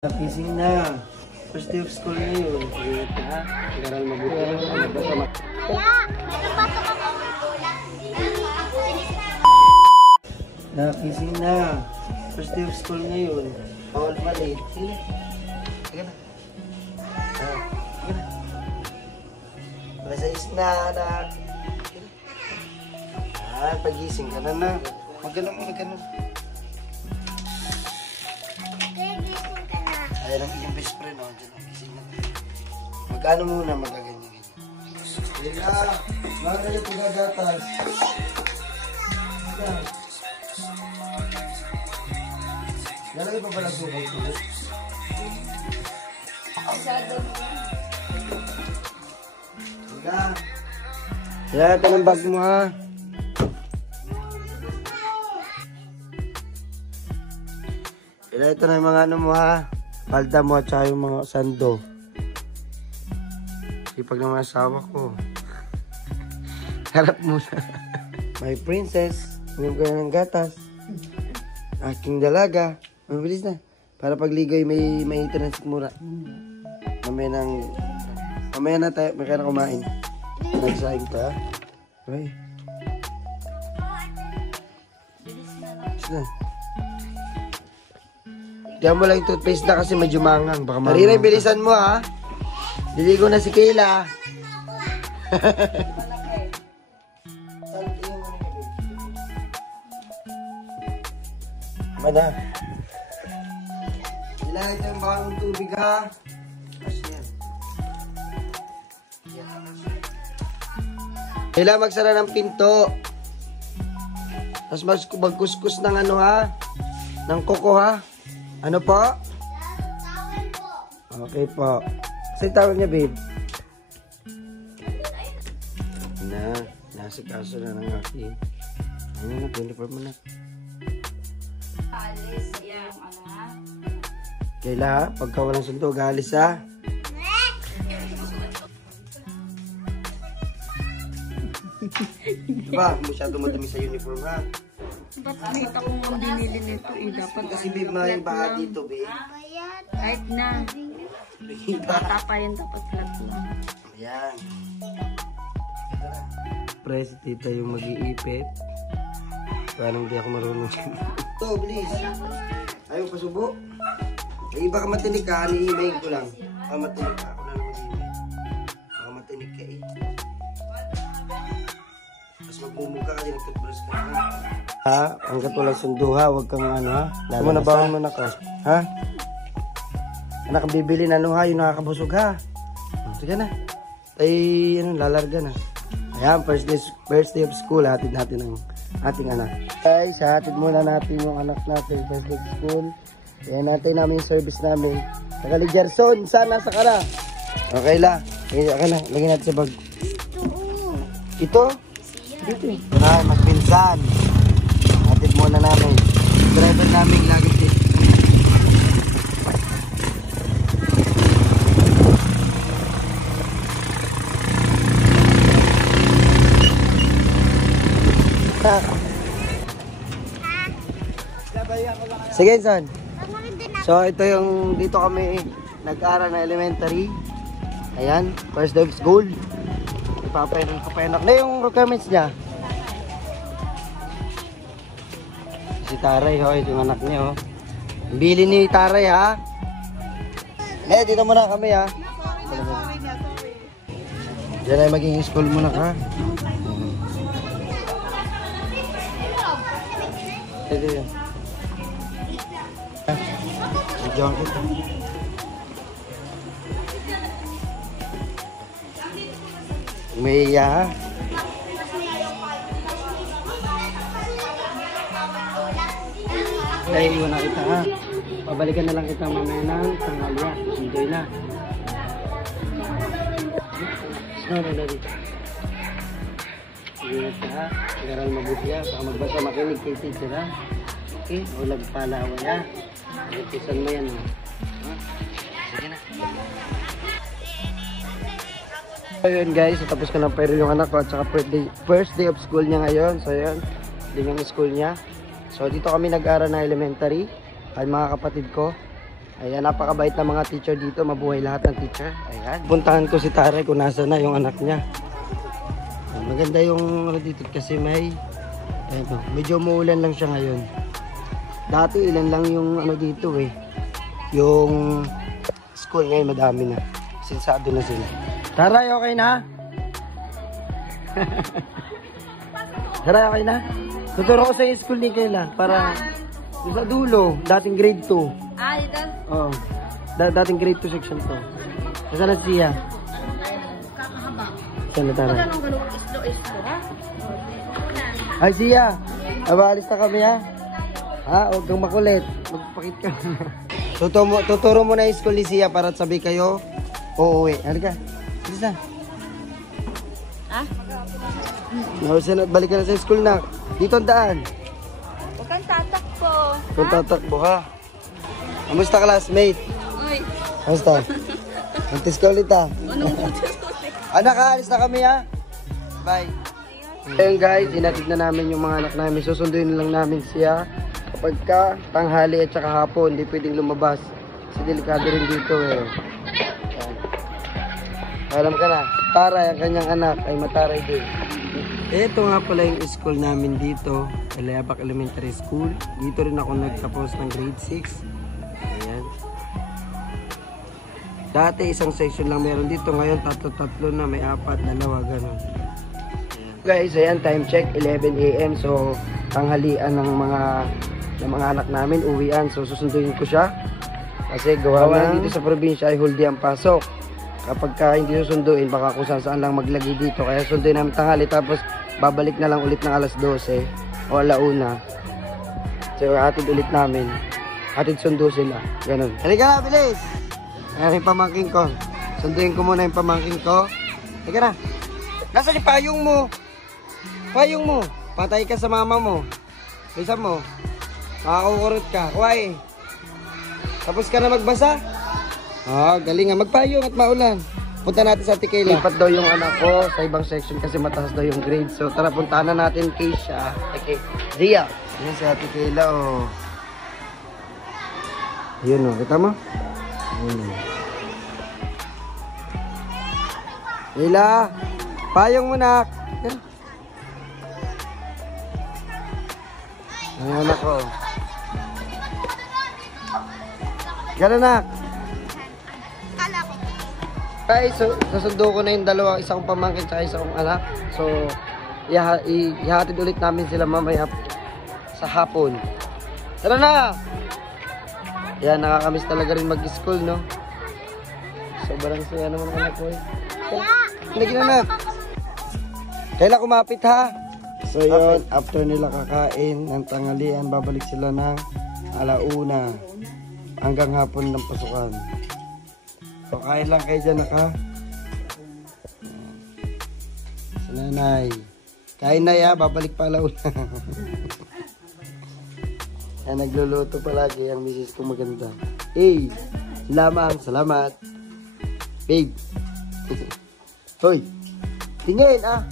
Gising na. First day of school ngayon. Ingat ka ha. Mag-aral mabuti. Magbasa ma... Kaya, meron pa ito makakululan. Gising na. First day of school ngayon. Bawal pa late. Sige na. Sige na. Alas 6 na, anak. Pagising ka na. Magganon mo, magganon. Ayan ang iyong best friend, oh. Diyan ang gising na. Mag-ano muna, magaganyan-ganyan. Lila, bakit na ito gagatas? Lalagay pa pala sukay ko. Lila. Lila, ito ng bag mo, ha? Lila, ito na yung mga ano mo, ha? Palda mo at saka yung mga sando. Sipag ng mga asawa ko. Harap muna. My princess. Uminom ko na ng gatas. Aking dalaga. Mabilis na. Para pagligoy may ito ng sikmura. Mamaya na tayo. May kaya na kumain. Nagsaing pa. Okay. Bilis na. Diyan mo lang yung toothpaste na kasi medyo mangang. Tariray, bilisan mo ha. Diligo na si Kayla. Mana? Ilagay ito yung bakang tubig ha. Kailangan magsara ng pinto. Tapos magkuskus ng ano ha. Ng koko ha. Ano po? Tawel po. Okay po. Sa'yo tawel niya, babe. Nasa kaso na ng aking. Ano na, uniform mo na. Alis, yung ano ha? Kayla, pagka walang sundo, galis ha. Diba, masyado madami sa uniform ha. Ba't nakita kong ang binili nito eh? Dapat Kasi babe, may baka dito, babe. Bayad. kahit na. Bata pa yan, dapat flat lang. Ayan. Press, tita yung mag-iipit. Parang di ako marunong. Ito, please. Ayaw pasubo. Yung iba ka matinig ka, ni-email ko lang. Matinig ka, ako na lang mag-email. Baka matinig ka eh. Tapos magmumuka kasi nagtutbrush ka na. Ha? Ang katulang sundo ha, huwag kang ano ha. Lalo mo nabawan mo na ka. Ha? Anak, bibili na ano ha, yung nakakabusog ha. Sige na. Ay, ano, lalarga na. Ayan, first day of school, hatid natin ang ating anak. Guys, hatid muna natin yung anak natin, first day of school. Ayan natin namin yung service namin. Tagali Gerson, saan nasa ka na? Okay la. Okay lang, lagyan natin sa bag. Ito? Dito eh. Ay, magpinsan. Hatid muna namin. Driver namin lagi dito. Sige, son. So, ito yung dito kami nag-aral na elementary. Ayan, first day of school. Ipapayanak na yung requirements niya. Si Taray, ho, ito yung anak niya, ho. Bili ni Taray, ha. Dito muna kami, ha. Diyan ay maging school muna ka. Ito yun. Diyan kita. May iya, ha. Dahil iwan na kita ha. Pabalikan na lang kita mamaya ng tanghaliya. Enjoy na. Snow na dito. Ingat ka ha. Mag-aral mabuti ha. Baka magbasa makinig kay teacher ha. Okay? Ulag palaway ha. Itisan mo yan ha. Sige na. So yun guys, tapos ko na pero yung anak ko at saka first day of school niya ngayon. So yun, din yung school niya. So dito kami nag-aral na elementary. Ay mga kapatid ko. Ayan, napakabait na mga teacher dito. Mabuhay lahat ng teacher. Ayan. Puntahan ko si Taray kung nasa na yung anak niya. Maganda yung ano dito kasi may medyo umuulan lang siya ngayon. Dati ilan lang yung ano dito eh. Yung school ngayon madami na. Sinsado na sila. Taray, okay na? Taray, okay na? Tuturo ko sa yung school ni Kayla para sa dulo, dating grade 2. Ah, ito? Oo. Dating grade 2 section 2. Nasaan na siya? Kakahaba. Saan na Taray? Anong ganun? Islo, ha? Ay, siya! Abalis na kami ha? Ha? Huwag kang makulit. Magpakit ka. Tuturo mo na yung school ni Sia para sabi kayo uuwi. Halika. Bilis na. Ah? Balik ka na sa school na. Dito ang daan. Huwag kang tatakbo. Kung tatakbo ka. Kamusta classmate? Uy. Kamusta? Mantis ka ulit ha? Anong Anak, aalis na kami ha? Bye. Ayun guys, inatid na namin yung mga anak namin. Susunduin lang namin siya kapag ka tanghali at saka hapon. Hindi pwedeng lumabas. Kasi delikado rin dito eh. Ayan. Alam ka na, Taray, ang kanyang anak ay mataray din. Ito nga pala yung school namin dito, Elayabac Elementary School. Dito rin ako nagtapos ng grade 6. Ayan. Dati isang section lang meron dito, ngayon tatlo na, may 4, 2, gano'n. Guys, ayan, time check, 11 AM. So, tanghalian ng mga anak namin, uwian. So, susunduin ko siya. Kasi gawa na dito sa probinsya ay huldi ang pasok. Kapag ka hindi susunduin, baka kung saan lang maglagay dito. Kaya sunduin namin tanghali, tapos babalik na lang ulit ng alas 12 o alauna. So, hatid ulit namin. Hatid sundo sila. Ganun. Halika na, bilis! Ayan yung pamangking ko. Sunduin ko muna yung pamangking ko. Halika na. Nasaan yung payong mo? Payong mo. Patay ka sa mama mo. Bisa mo. Makakukurot ka. Kuwai. Tapos ka na magbasa? Ah, galing nga. Magpayong at maulan. Punta natin sa Ate Kayla. Lipat daw yung anak ko sa ibang section kasi mataas daw yung grade. So tara, puntahan na natin kay siya. Okay. Zia. Yan si Ate Kayla, oh. Ayun, oh. Kita mo? Ayun. Kayla. Payong mo, nak. Ang anak ko. Gano'n, nak. Guys, so, nasundo ko na yung dalawa, isang pamangkin at isang anak. So, ihatid ulit namin sila mamaya sa hapon. Tara na! Yan, nakakamiss talaga rin mag-school, no? Sobrang saya naman ang anak ko, eh. Hindi na, nak. Kailan kumapit, ha? So, yun, after nila kakain ng tanghalian, babalik sila ng alauna hanggang hapon ng pasukan. So, kain lang kayo dyan, ha? Si nanay. Kain na, ya. Babalik pa alauna. Yan, nagluluto palagi ang misis ko maganda. Hey, salamat. Babe. Hoy, tingin, ah.